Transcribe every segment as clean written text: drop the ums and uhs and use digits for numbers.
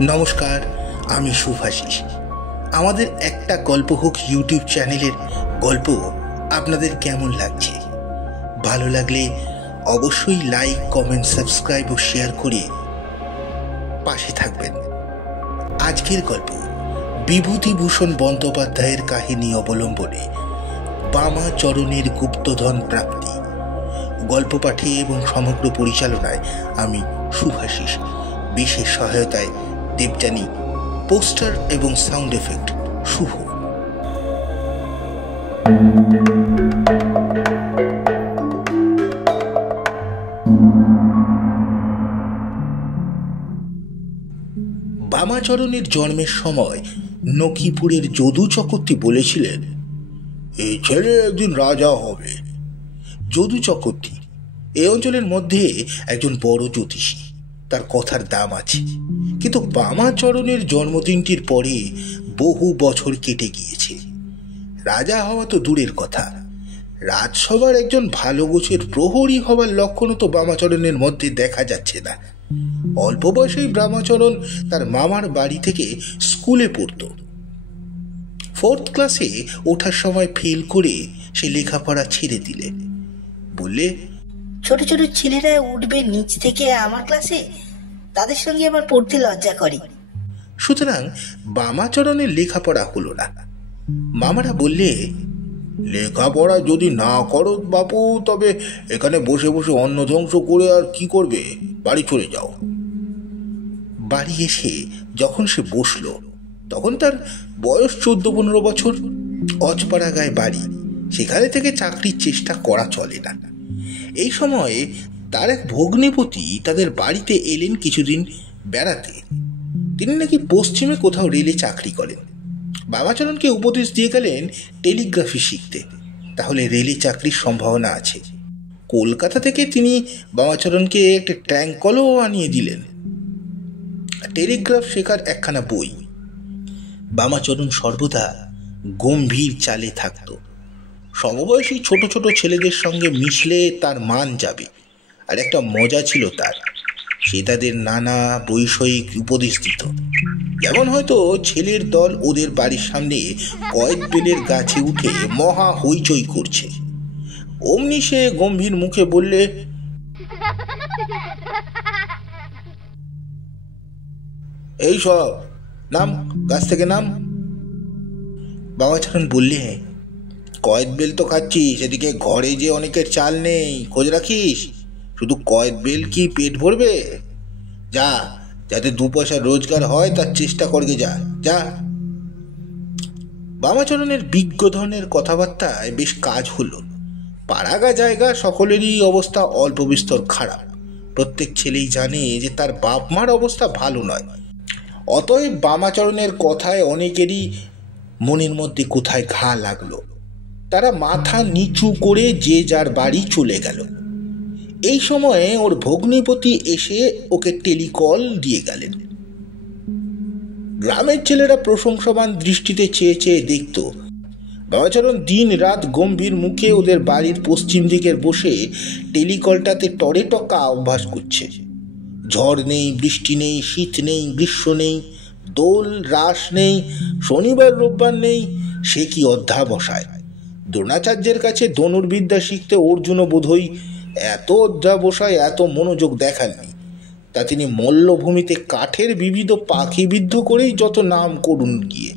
নমস্কার, আমি শুভাশিস। আমাদের একটা গল্প হোক ইউটিউব চ্যানেলের গল্প আপনাদের কেমন লাগছে? ভালো লাগলে অবশ্যই লাইক, কমেন্ট, সাবস্ক্রাইব ও শেয়ার করে পাশে থাকবেন। আজকের গল্প বিভূতিভূষণ বন্দ্যোপাধ্যায়ের কাহিনী অবলম্বনে বামাচরণের গুপ্তধন প্রাপ্তি। গল্প পাঠে এবং সমগ্র পরিচালনায় আমি শুভাশিস। বিশেষ সহায়তায় দেবযানী, পোস্টার এবং সাউন্ড এফেক্ট শুভ। বামাচরণের জন্মের সময় নকিপুরের যদু চক্রবর্তী বলেছিলেন, এই ছেলে একদিন রাজা হবে। যদু চক্রবর্তী এই অঞ্চলের মধ্যে একজন বড় জ্যোতিষী, তার কথার দাম আছে। কিন্তু বামাচরণের জন্মদিনটির পরে বহু বছর কেটে গিয়েছে। রাজা হওয়া তো দূরের কথা, রাজসভার একজন ভালো গোছের প্রহরী হওয়ার লক্ষণও তো বামাচরণের মধ্যে দেখা যাচ্ছে না। অল্প বয়সেই বামাচরণ তার মামার বাড়ি থেকে স্কুলে পড়ত। 4th ক্লাসে ওঠার সময় ফেল করে সে লেখাপড়া ছেড়ে দিলে। বললে, ছোট ছোট ছেলেরা উঠবে নিচ থেকে আমার ক্লাসে, তাদের সঙ্গে আমার পড়তে লজ্জা করে। সুতরাং বামাচরণের লেখাপড়া হলো না। মামারা বললে, লেখাপড়া যদি না করো বাপু, তবে এখানে বসে বসে অন্ন ধ্বংস করে আর কি করবে, বাড়ি চলে যাও। বাড়ি এসে যখন সে বসল, তখন তার বয়স 14-15 বছর। অজপাড়া গায়ে বাড়ি, সেখানে থেকে চাকরির চেষ্টা করা চলে না। এই সময়ে তার এক ভগ্নিপতি তাদের বাড়িতে এলেন কিছুদিন বেড়াতে। তিনি নাকি পশ্চিমে কোথাও রেলে চাকরি করেন। বামাচরণকে উপদেশ দিয়ে গেলেন টেলিগ্রাফি শিখতে, তাহলে রেলে চাকরির সম্ভাবনা আছে। কলকাতা থেকে তিনি বামাচরণকে একটা ট্যাঙ্ক কলও আনিয়ে দিলেন, টেলিগ্রাফ শেখার একখানা বই। বামাচরণ সর্বদা গম্ভীর চালে থাকত। সমবয়সী ছোট ছোট ছেলেদের সঙ্গে মিশলে তার মান যাবে। আর একটা মজা ছিল তার, সে তাদের নানা বৈষয়িক উপদেশ দিত। যেমন হয়তো ছেলের দল ওদের বাড়ির সামনে কয়েক বেলের গাছে উঠে মহা হইচই করছে, অমনি সে গম্ভীর মুখে বললে, এই সব নাম, গাছ থেকে নাম। বামাচরণ বললে, কয়েক বেল তো খাচ্ছি, সেদিকে ঘরে যে অনেকের চাল নেই, খোঁজ রাখিস। শুধু কয়েক বেল কি পেট ভরবে? যা, যাতে 2 পয়সা রোজগার হয় তার চেষ্টা করবে, যা যা। বামাচরণের বিজ্ঞ ধরনের কথাবার্তায় বেশ কাজ হলো। পাড়াগা জায়গা সকলেরই অবস্থা অল্প বিস্তর খারাপ। প্রত্যেক ছেলেই জানে যে তার বাপ মার অবস্থা ভালো নয়। অতএব বামাচরণের কথায় অনেকেরই মনের মধ্যে কোথায় ঘা লাগলো। তারা মাথা নিচু করে যে যার বাড়ি চলে গেল। এই সময়ে ওর ভগ্নিপতি এসে ওকে টেলিকল দিয়ে গেলেন। গ্রামের ছেলেরা প্রশংসমান দৃষ্টিতে চেয়ে চেয়ে দেখত বামাচরণ দিন রাত গম্ভীর মুখে ওদের বাড়ির পশ্চিম দিকের বসে টেলিকলটাতে টরে টকা অভ্যাস করছে। ঝড় নেই, বৃষ্টি নেই, শীত নেই, গ্রীষ্ম নেই, দোল রাস নেই, শনিবার রোববার নেই, সে কি অধ্যাবসায়। দ্রোণাচার্যের কাছে ধনুর্বিদ্যা শিখতে অর্জুনও বোধহয় এত অধ্যাবসায়, এত মনোযোগ দেখাননি। তা তিনি মল্লভূমিতে কাঠের বিবিধ পাখি বিদ্ধ করেই যত নাম করুন গিয়ে।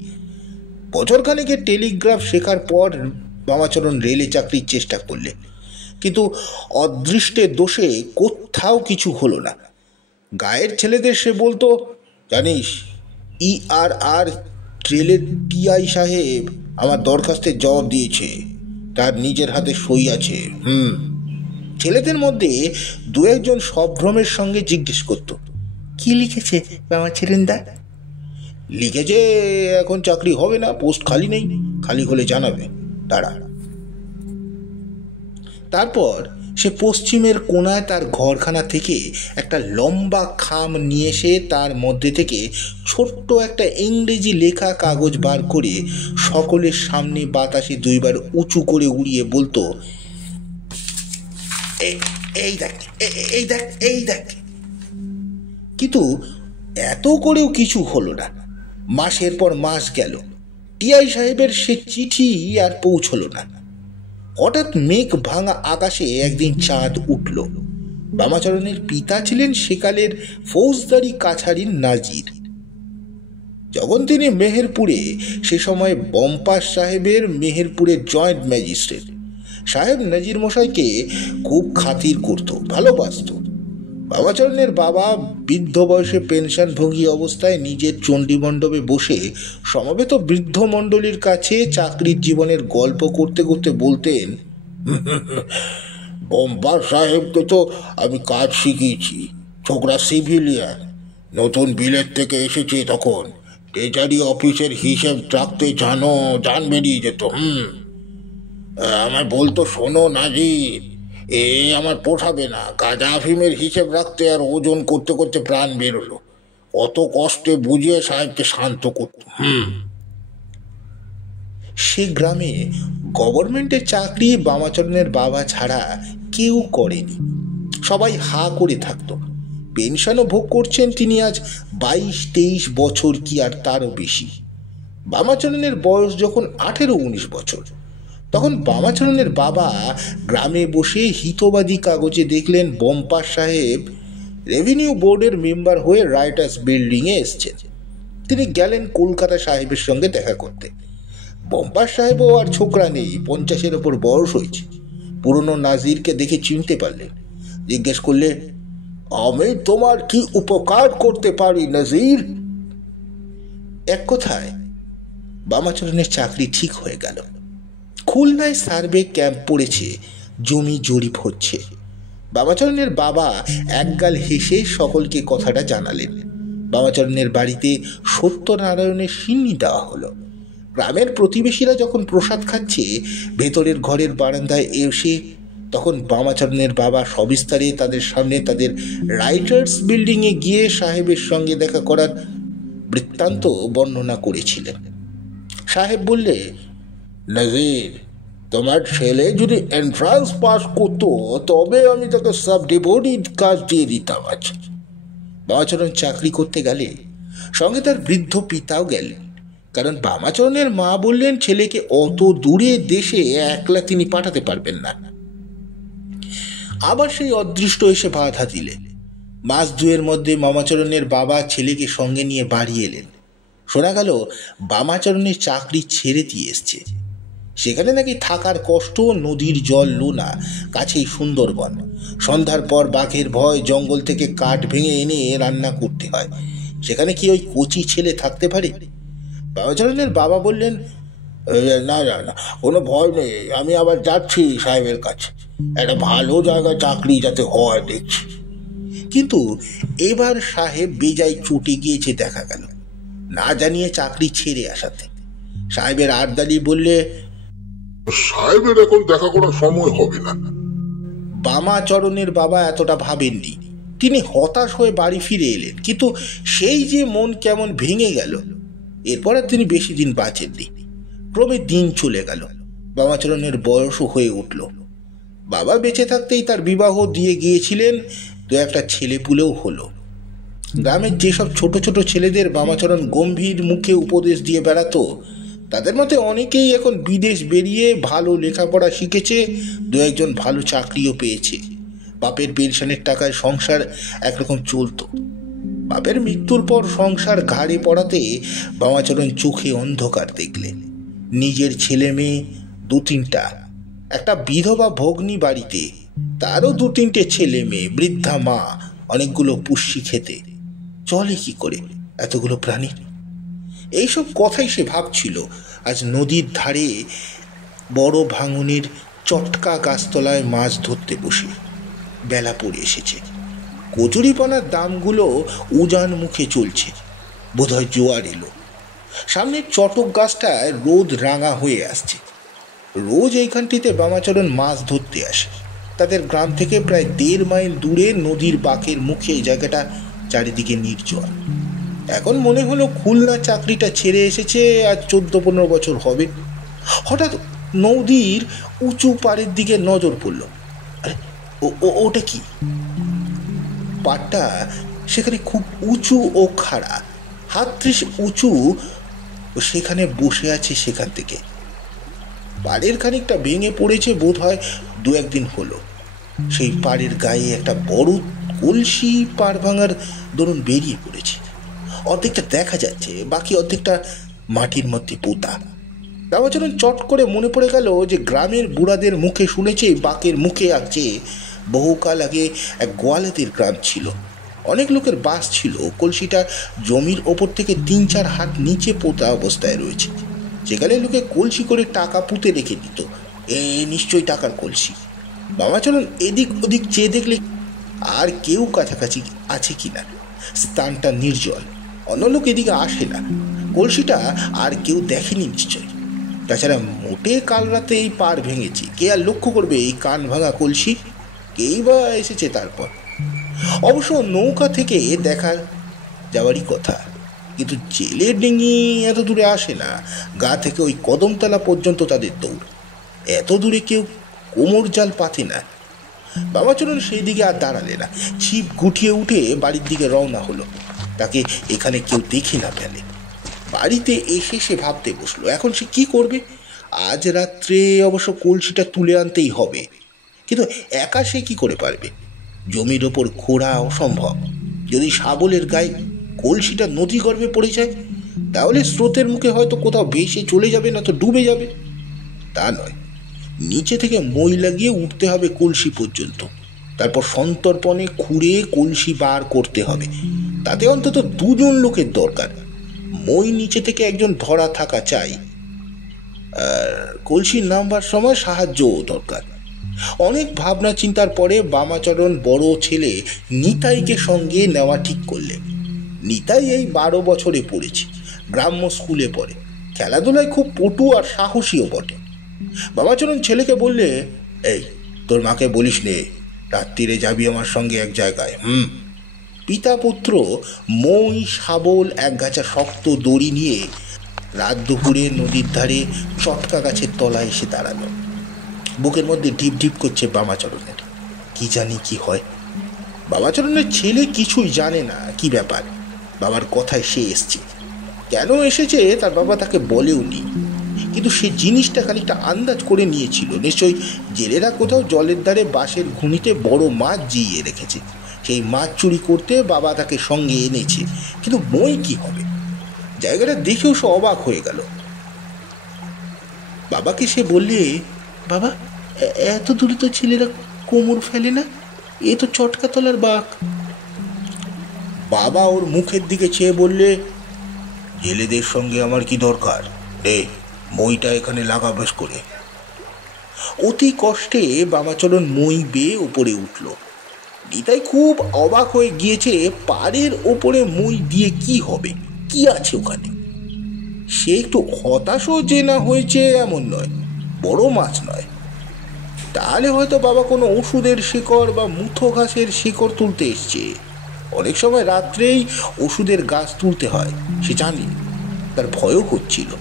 বছরখানেকের টেলিগ্রাফ শেখার পর বামাচরণ রেলে চাকরির চেষ্টা করলেন, কিন্তু অদৃষ্টের দোষে কোথাও কিছু হলো না। গায়ের ছেলেদের সে বলতো, জানিস, ERR ট্রেলের TI সাহেব আমার দরখাস্তের জবাব দিয়েছে, তার নিজের হাতে সই আছে। ছেলেদের মধ্যে 2-1জন সভ্রমের সঙ্গে জিজ্ঞেস করত, কি লিখেছে বামাচরণ দা? লিখেছে, এখন চাকরি হবে না, পোস্ট খালি নেই, খালি হলে জানাবে, দাঁড়া। তারপর সে পশ্চিমের কোনায় তার ঘরখানা থেকে একটা লম্বা খাম নিয়ে এসে তার মধ্যে থেকে ছোট্ট একটা ইংরেজি লেখা কাগজ বার করে সকলের সামনে বাতাসে 2বার উঁচু করে উড়িয়ে বলতো, এই দেখ, এই দেখ, এই দেখ। কিন্তু এত করেও কিছু হলো না। মাসের পর মাস গেল, টিআই সাহেবের সে চিঠি আর পৌঁছলো না। হঠাৎ মেঘ ভাঙা আকাশে একদিন চাঁদ উঠল। বামাচরণের পিতা ছিলেন সেকালের ফৌজদারি কাছারির নাজির। যখন তিনি মেহেরপুরে, সে সময় বম্পাস সাহেবের মেহেরপুরে জয়েন্ট ম্যাজিস্ট্রেট, সাহেব নাজির মশাইকে খুব খাতির করত, ভালোবাসত। বামাচরণের বাবা বৃদ্ধ বয়সে পেনশনভোগী অবস্থায় নিজের চণ্ডীমণ্ডপে বসে সমবেত বৃদ্ধ মণ্ডলীর কাছে চাকরির জীবনের গল্প করতে করতে বলতেন, বম্পাস সাহেবকে তো আমি কাজ শিখিয়েছি, ছোকরা সিভিলিয়ান, নতুন বিলেত থেকে এসেছে, তখন ট্রেজারি অফিসের হিসেব রাখতে জান বেরিয়ে যেত। আমার বলতো, শোনো নাজির, আমার পোষাবে না, গাঁজা আফিমের হিসেব রাখতে আর ওজন করতে করতে প্রাণ বেরোলো। অত কষ্টে বুঝিয়ে সাহেবকে শান্ত করত। সে গ্রামে গভর্নমেন্টের চাকরি বামাচরণের বাবা ছাড়া কেউ করেনি। সবাই হা করে থাকতো। পেনশনও ভোগ করছেন তিনি আজ 22-23 বছর, কি আর তারও বেশি। বামাচরণের বয়স যখন 18-19 বছর, তখন বামাচরণের বাবা গ্রামে বসে হিতবাদী কাগজে দেখলেন বম্পাস সাহেব রেভিনিউ বোর্ডের মেম্বার হয়ে রাইটার্স বিল্ডিংয়ে এসছেন। তিনি গেলেন কলকাতা সাহেবের সঙ্গে দেখা করতে। বম্পাস সাহেবও আর ছোকরা নেই, 50-এর ওপর বয়স হয়েছে। পুরনো নাজিরকে দেখে চিনতে পারলেন। জিজ্ঞেস করলে, আমি তোমার কি উপকার করতে পারি নাজির? এক কথায় বামাচরণের চাকরি ঠিক হয়ে গেল। খুলনায় সার্ভে ক্যাম্প পড়েছে, জমি জরিপ হচ্ছে। বামাচরণের বাবা একগাল হেসে সকলকে কথাটা জানালেন। বামাচরণের বাড়িতে সত্যনারায়ণের সিন্নি দেওয়া হলো। গ্রামের প্রতিবেশীরা যখন প্রসাদ খাচ্ছে ভেতরের ঘরের বারান্দায় এসে, তখন বামাচরণের বাবা সবিস্তারে তাদের সামনে তাদের রাইটার্স বিল্ডিংয়ে গিয়ে সাহেবের সঙ্গে দেখা করার বৃত্তান্ত বর্ণনা করেছিলেন। সাহেব বললে, নাজির, তোমার ছেলে যদি এন্ট্রান্স পাস করতো তবে আমি তাকে সাব ডিপোজিট কাজ দিয়ে দিতাম। আজ বামাচরণ চাকরি করতে গেলে সঙ্গে তার বৃদ্ধ পিতাও গেলেন, কারণ বামাচরণের মা বললেন ছেলেকে অত দূরে দেশে একলা তিনি পাঠাতে পারবেন না। আবার সেই অদৃষ্ট এসে বাধা দিলেন। মাস দুয়ের মধ্যে বামাচরণের বাবা ছেলেকে সঙ্গে নিয়ে বাড়ি এলেন। শোনা গেল বামাচরণের চাকরি ছেড়ে দিয়ে এসছে। সেখানে নাকি থাকার কষ্ট, নদীর জল লোনা, কাছেই সুন্দরবন। সন্ধ্যার পর বাঘের ভয়, জঙ্গল থেকে কাঠ ভেঙে এনে রান্না করতে হয়। সেখানে কি ওই কচি ছেলে থাকতে পারে? বামাচরণের বাবা বললেন, না না না, কোনো ভয় নেই, আমি আবার যাচ্ছি সাহেবের কাছে, একটা ভালো জায়গায় চাকরি যাতে হয় দেখছি। কিন্তু এবার সাহেব বেজায় চটে গিয়েছে দেখা গেল, না জানিয়ে চাকরি ছেড়ে আসাতে। সাহেবের আরদালি বললে, সাহেবের এখন দেখা করার সময় হবে না। বামাচরণের বাবা এতটা ভাবেননি। তিনি হতাশ হয়ে বাড়ি ফিরে এলেন, কিন্তু সেই যে মন কেমন ভেঙে গেল। এরপর আর তিনি বেশি দিন বাঁচেননি। ক্রমে দিন চলে গেল, বামাচরণের বয়সও হয়ে উঠল। বাবা বেঁচে থাকতেই তার বিবাহ দিয়ে গিয়েছিলেন, দু একটা ছেলেপুলেও হলো। গ্রামের যেসব ছোট ছোট ছেলেদের বামাচরণ গম্ভীর মুখে উপদেশ দিয়ে বেড়াতো, তাদের মধ্যে অনেকেই এখন বিদেশ বেরিয়ে ভালো লেখাপড়া শিখেছে, দু একজন ভালো চাকরিও পেয়েছে। বাপের পেনশনের টাকায় সংসার একরকম চলত। বাপের মৃত্যুর পর সংসার ঘাড়ে পড়াতে বামাচরণ চোখে অন্ধকার দেখলেন। নিজের ছেলে মেয়ে 2-3টা, একটা বিধবা ভগ্নী বাড়িতে, তারও 2-3টে ছেলে মেয়ে, বৃদ্ধা মা, অনেকগুলো পুষ্যি খেতে। চলে কি করে এতগুলো প্রাণী? এইসব কথাই সে ভাবছিল আজ নদীর ধারে বড় ভাঙনের চটকা গাছতলায় মাছ ধরতে বসে। বেলা পড়ে এসেছে, কচুরিপানার দামগুলো উজান মুখে চলছে, বোধহয় জোয়ার এলো। সামনের চটক গাছটায় রোদ রাঙা হয়ে আসছে। রোজ এইখানটিতে বামাচরণ মাছ ধরতে আসে। তাদের গ্রাম থেকে প্রায় 1.5 মাইল দূরে নদীর বাঁকের মুখে এই জায়গাটা, চারিদিকে নির্জন। এখন মনে হলো খুলনা চাকরিটা ছেড়ে এসেছে আর 14-15 বছর হবে। হঠাৎ নদীর উঁচু পাড়ের দিকে নজর পড়ল। আরে ওটা কি? পাড়টা সেখানে খুব উঁচু ও খাড়া, হাত 30 উঁচু, সেখানে বসে আছে। সেখান থেকে পাড়ের খানিকটা ভেঙে পড়েছে, বোধ হয় 2-1 দিন হলো। সেই পাড়ের গায়ে একটা বড় কলসি পাড় ভাঙার দরুন বেরিয়ে পড়েছে। অর্ধেকটা দেখা যাচ্ছে, বাকি অর্ধেকটা মাটির মধ্যে পোতা। রামাচরণ চট করে মনে পড়ে গেল যে গ্রামের বুড়াদের মুখে শুনেছে বাকের মুখে আছে বহুকাল আগে এক গোয়ালাদের গ্রাম ছিল, অনেক লোকের বাস ছিল। কলসিটা জমির ওপর থেকে 3-4 হাত নিচে পোতা অবস্থায় রয়েছে। সেখানে লোকে কলসি করে টাকা পুঁতে রেখে দিত। নিশ্চয়ই টাকার কলসি। রামাচরণ এদিক ওদিক চেয়ে দেখলে আর কেউ কাছাকাছি আছে কিনা। স্থানটা নির্জল, অন্য লোক এদিকে আসে না। কলসিটা আর কেউ দেখেনি নিশ্চয়। তাছাড়া মোটে কাল রাতে এই পাড় ভেঙেছে, কে আর লক্ষ্য করবে এই কান ভাঙা কলসি? কেই বা এসেছে তারপর? অবশ্য নৌকা থেকে দেখা যাওয়ারই কথা, কিন্তু জেলের ডিঙি এত দূরে আসে না। গা থেকে ওই কদমতলা পর্যন্ত তাদের দৌড়। এত দূরে কেউ কোমর জাল পাতে না। বামাচরণ সেই দিকে আর দাঁড়ালে না, ছিপ গুটিয়ে উঠে বাড়ির দিকে রওনা হলো। তাকে এখানে কেউ দেখে না ফেলে। বাড়িতে এসে সে ভাবতে বসলো, এখন সে কি করবে। আজ রাত্রে অবশ্য কলসিটা তুলে আনতেই হবে, কিন্তু একা সে কি করে পারবে? জমির ওপর ঘোরা অসম্ভব। যদি শাবলের গায়ে কলসিটা নদী গর্ভে পড়ে যায়, তাহলে স্রোতের মুখে হয়তো কোথাও ভেসে চলে যাবে, না তো ডুবে যাবে। তা নয়, নিচে থেকে মই লাগিয়ে উঠতে হবে কলসি পর্যন্ত, তারপর সন্তর্পণে খুঁড়ে কলসি বার করতে হবে। তাতে অন্তত 2 জন লোকের দরকার। মই নিচে থেকে একজন ধরা থাকা চাই, আর কলসির নামবার সময় সাহায্য দরকার। অনেক ভাবনা চিন্তার পরে বামাচরণ বড় ছেলে নিতাইকে সঙ্গে নেওয়া ঠিক করলেন। নিতাই এই 12 বছরে পড়েছে, গ্রাম্য স্কুলে পড়ে, খেলাধুলায় খুব পটু আর সাহসীও বটে। বামাচরণ ছেলেকে বললে, এই তোর মাকে বলিস নে রাত্রিরে যাবি আমার সঙ্গে এক জায়গায়। পিতা পুত্র মই, শাবল, এক গাছা শক্ত দড়ি নিয়ে রাত দুপুরে নদীর ধারে চটকা গাছের তলায় এসে দাঁড়ালো। বুকের মধ্যে ঢিপ ঢিপ করছে বামাচরণের। কি জানি কি হয়। বামাচরণের ছেলে কিছুই জানে না কি ব্যাপার। বাবার কথায় সে এসছে, কেন এসেছে তার বাবা তাকে বলেওনি, কিন্তু সে জিনিসটা খানিকটা আন্দাজ করে নিয়েছিল। নিশ্চয়ই জেলেরা কোথাও জলের ধারে বাঁশের ঘুনিতে বড় মাছ জিইয়ে রেখেছে, সেই মাছ চুরি করতে বাবা তাকে সঙ্গে এনেছে। কিন্তু মই কি হবে? জায়গাটা দেখেও সে অবাক হয়ে গেল। বাবাকে সে বললে, বাবা এত দূরে তো ছেলেরা কোমর ফেলে না, এ তো চটকাতলার বাঁক। বাবা ওর মুখের দিকে চেয়ে বললে, জেলেদের সঙ্গে আমার কি দরকার? রে মইটা এখানে লাগা বেশ করে। অতি কষ্টে বামাচরণ মই বেয়ে ওপরে উঠল। নিতাই খুব অবাক হয়ে গিয়েছে, পাড়ের ওপরে মই দিয়ে কি হবে, কি আছে ওখানে। সে একটু হতাশও যে না হয়েছে এমন নয়, বড় মাছ নয়। তাহলে হয়তো বাবা কোনো ওষুধের শিকড় বা মুথো ঘাসের শিকড় তুলতে এসছে। অনেক সময় রাত্রেই ওষুধের গাছ তুলতে হয়, সে জানি। তার ভয়ও হচ্ছিল।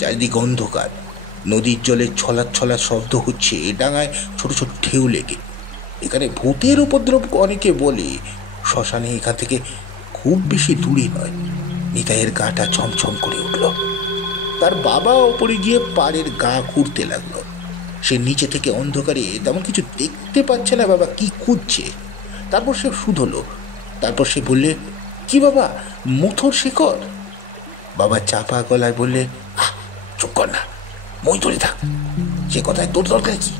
চারিদিকে অন্ধকার, নদীর জলে ছলাৎ ছলাৎ শব্দ হচ্ছে, ডাঙায় ছোট ছোট ঢেউ লেগে। এখানে ভূতের উপদ্রব অনেকে বলে। শ্মশানে এখান থেকে খুব বেশি দূরে নয়। নিতাইয়ের গাটা ছমছম করে উঠল। তার বাবা ওপরে গিয়ে পাড়ের গা খুঁড়তে লাগলো। সে নিচে থেকে অন্ধকারে তেমন কিছু দেখতে পাচ্ছে না বাবা কি খুঁজছে। তারপর সে শুধলো। তারপর সে বললে, কি বাবা, মুথোর শিকড়? বাবা চাপা গলায় বললে, চুপ কর না, মই ধরে থাক, সে কথায় তোর দরকার কি?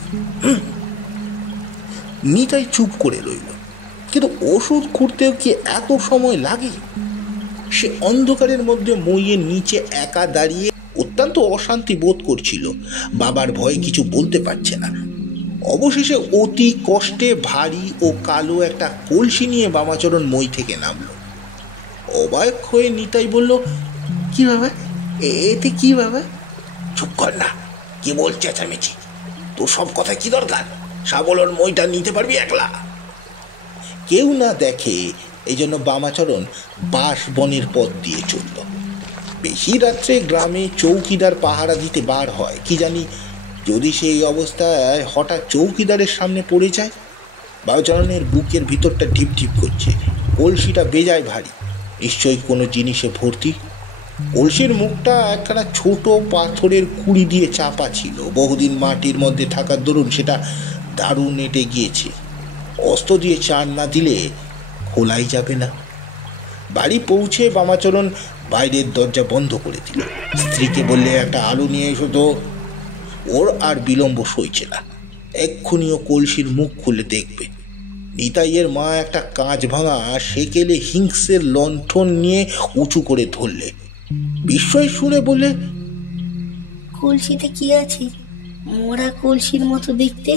নিতাই চুপ করে রইল। কিন্তু ওষুধ খুঁড়তেও কি এত সময় লাগে? সে অন্ধকারের মধ্যে মইয়ের নিচে একা দাঁড়িয়ে অত্যন্ত অশান্তি বোধ করছিল। বাবার ভয়ে কিছু বলতে পারছে না। অবশেষে অতি কষ্টে ভারী ও কালো একটা কলসি নিয়ে বামাচরণ মই থেকে নামলো। অবাক হয়ে নিতাই বলল, কি বাবা, এতে কি বাবা? চুপ কর না, কি বল চেঁচামেচি, তোর সব কথা কি দরকার? শাবলের মইটা নিতে পারবি একলা? কেউ না দেখে এই জন্য বামাচরণ বাঁশ বনের পথ দিয়ে চলল। বেশি রাত্রে গ্রামে চৌকিদার পাহারা দিতে বার হয়। কি জানি যদি সেই অবস্থায় হঠাৎ চৌকিদারের সামনে পড়ে যায়। বামাচরণের বুকের ভিতরটা ঢিপ ঢিপ করছে। কলসিটা বেজায় ভারী, নিশ্চয়ই কোনো জিনিসে ভর্তি। কলসির মুখটা একখানা ছোট পাথরের কুড়ি দিয়ে চাপা ছিল। বহুদিন মাটির মধ্যে থাকার দরুন সেটা দারুণ এঁটে গিয়েছে। অস্ত দিয়ে চার না দিলে খোলাই যাবে না। বাড়ি পৌঁছে বামাচরণ বাইরের দরজা বন্ধ করে দিল। স্ত্রীকে বললে, একটা আলো নিয়ে এসো তো। ওর আর বিলম্ব সইছে না, এক্ষুনিও কলসির মুখ খুলে দেখবে। নিতাইয়ের মা একটা কাঁচ ভাঙা সেকেলে হিংসের লণ্ঠন নিয়ে উঁচু করে ধরলে। বিস্ময় শুনে বলে, কলসিতে কি আছে? মরা কলসির মতো দেখতে,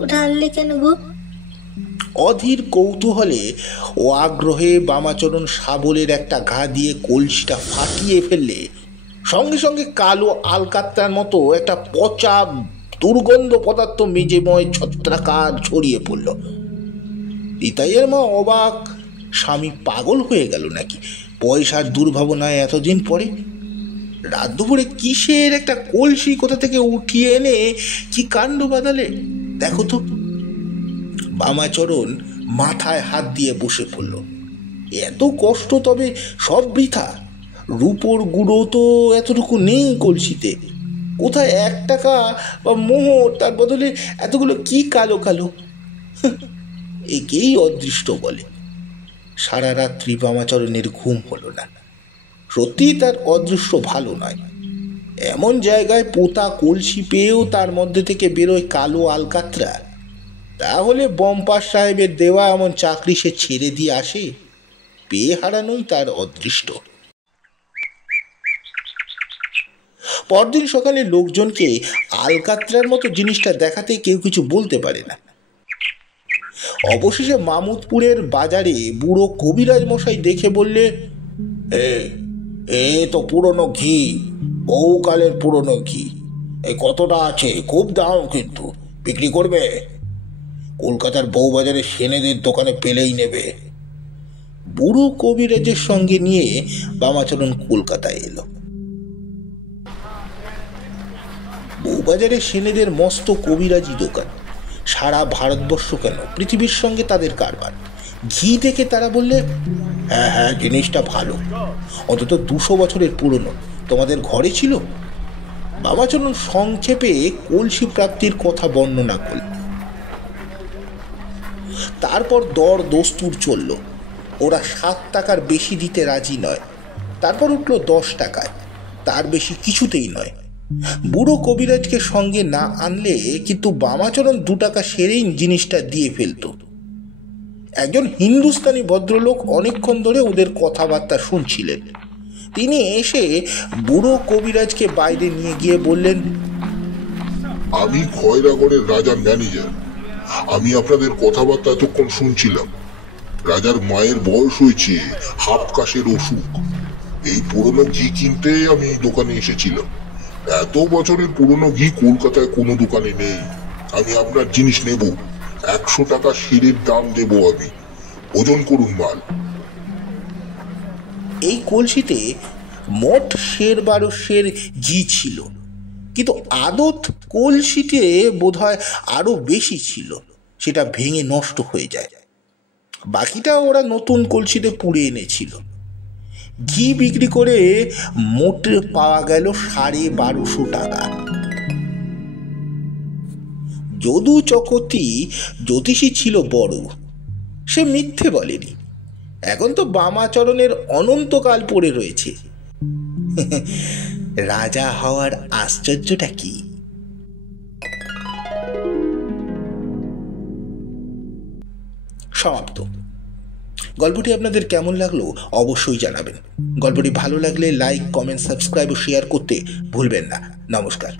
ওটা আনলে কেন গো? অধীর কৌতূহলে ও আগ্রহে বামাচরণ শাবলের একটা ঘা দিয়ে কলসিটা ফাটিয়ে ফেললে সঙ্গে সঙ্গে কালো আলকাত্রার মতো একটা পচা দুর্গন্ধ পদার্থ মেজেময় ছত্রাকার ছড়িয়ে পড়ল। নিতাইয়ের মা অবাক, স্বামী পাগল হয়ে গেল নাকি? পয়সার দুর্ভাবনায় এতদিন পরে রাত দুপুরে কিসের একটা কলসি কোথা থেকে উঠিয়ে এনে কি কাণ্ড বাঁধালে দেখো তো। বামাচরণ মাথায় হাত দিয়ে বসে পড়ল। এত কষ্ট, তবে সব বৃথা। রূপোর গুঁড়ো তো এতটুকু নেই কলসিতে। কোথায় 1 টাকা বা মোহর, তার বদলে এতগুলো কি কালো কালো। একেই অদৃষ্ট বলে। সারা রাত্রি বামাচরণের ঘুম হলো না। সত্যি তার অদৃষ্ট ভালো নয়। এমন জায়গায় পোতা কলসি পেয়েও তার মধ্যে থেকে বেরোয় কালো আলকাত্রা। তাহলে বম্পার সাহেবের দেওয়া এমন চাকরি সে ছেড়ে দিয়ে আসে? পেয়ে হারানোই তার অদৃষ্ট। পরদিন সকালে লোকজনকে আলকাত্রার মতো জিনিসটা দেখাতে কেউ কিছু বলতে পারে না। অবশেষে মামুদপুরের বাজারে বুড়ো কবিরাজ মশাই দেখে বললে, এ তো পুরনো ঘি, বহুকালের পুরনো ঘি। এই কতটা আছে? খুব দাম, কিন্তু বিক্রি করবে? কলকাতার বউবাজারে সেনেদের দোকানে পেলেই নেবে। বুড়ো কবিরাজের সঙ্গে নিয়ে বামাচরণ কলকাতায় এলো। বউবাজারে সেনেদের মস্ত কবিরাজি দোকান। সারা ভারতবর্ষ কেন, পৃথিবীর সঙ্গে তাদের কারবার। ঘি দেখে তারা বললে, হ্যাঁ হ্যাঁ, জিনিসটা ভালো, অন্তত 200 বছরের পুরনো। তোমাদের ঘরে ছিল? বামাচরণ সংক্ষেপে কলসি প্রাপ্তির কথা বর্ণনা করল। তারপর দর দস্তুর চলল। ওরা 7 টাকার বেশি দিতে রাজি নয়। তারপর উঠল 10 টাকায়, তার বেশি কিছুতেই নয়। বুড়ো কবিরাজকে সঙ্গে না আনলে কিন্তু বামাচরণ 2 টাকা সেরেই জিনিসটা দিয়ে ফেলত। একজন হিন্দুস্তানি ভদ্রলোক অনেকক্ষণ ধরে ওদের কথাবার্তা শুনছিলেন। তিনি এসে বুড়ো কবিরাজকে বাইরে নিয়ে গিয়ে বললেন, আমি খয়রাগড়ের রাজার ম্যানেজার। আমি আপনাদের কথাবার্তা এতক্ষণ শুনছিলাম। রাজার মায়ের বয়স হয়েছে, হাফ কাশের অসুখ। এই পুরনো ঘি কিনতে আমি দোকানে এসেছিলাম। এত বছরের পুরনো ঘি কলকাতায় কোনো দোকানে নেই। আমি আপনার জিনিস নেব। 100 টাকা সেরের দাম দেব আমি। ওজন করুন মাল। এই কলসিতে মোট 12 ঘি ছিল, কিন্তু আদত কলসিতে বোধহয় আরো বেশি ছিল। সেটা ভেঙে নষ্ট হয়ে যায়। বাকিটা ওরা নতুন কলসিতে পুড়ে এনেছিল। ঘি বিক্রি করে মোট পাওয়া গেল 1250 টাকা। যদু চকতি জ্যোতিষী ছিল বড়, সে মিথ্যে বলেনি। এখন তো বামাচরণের অনন্তকাল পড়ে রয়েছে। রাজা হওয়ার আশ্চর্যটা কি? সমাপ্ত। গল্পটি আপনাদের কেমন লাগলো অবশ্যই জানাবেন। গল্পটি ভালো লাগলে লাইক, কমেন্ট, সাবস্ক্রাইব ও শেয়ার করতে ভুলবেন না। নমস্কার।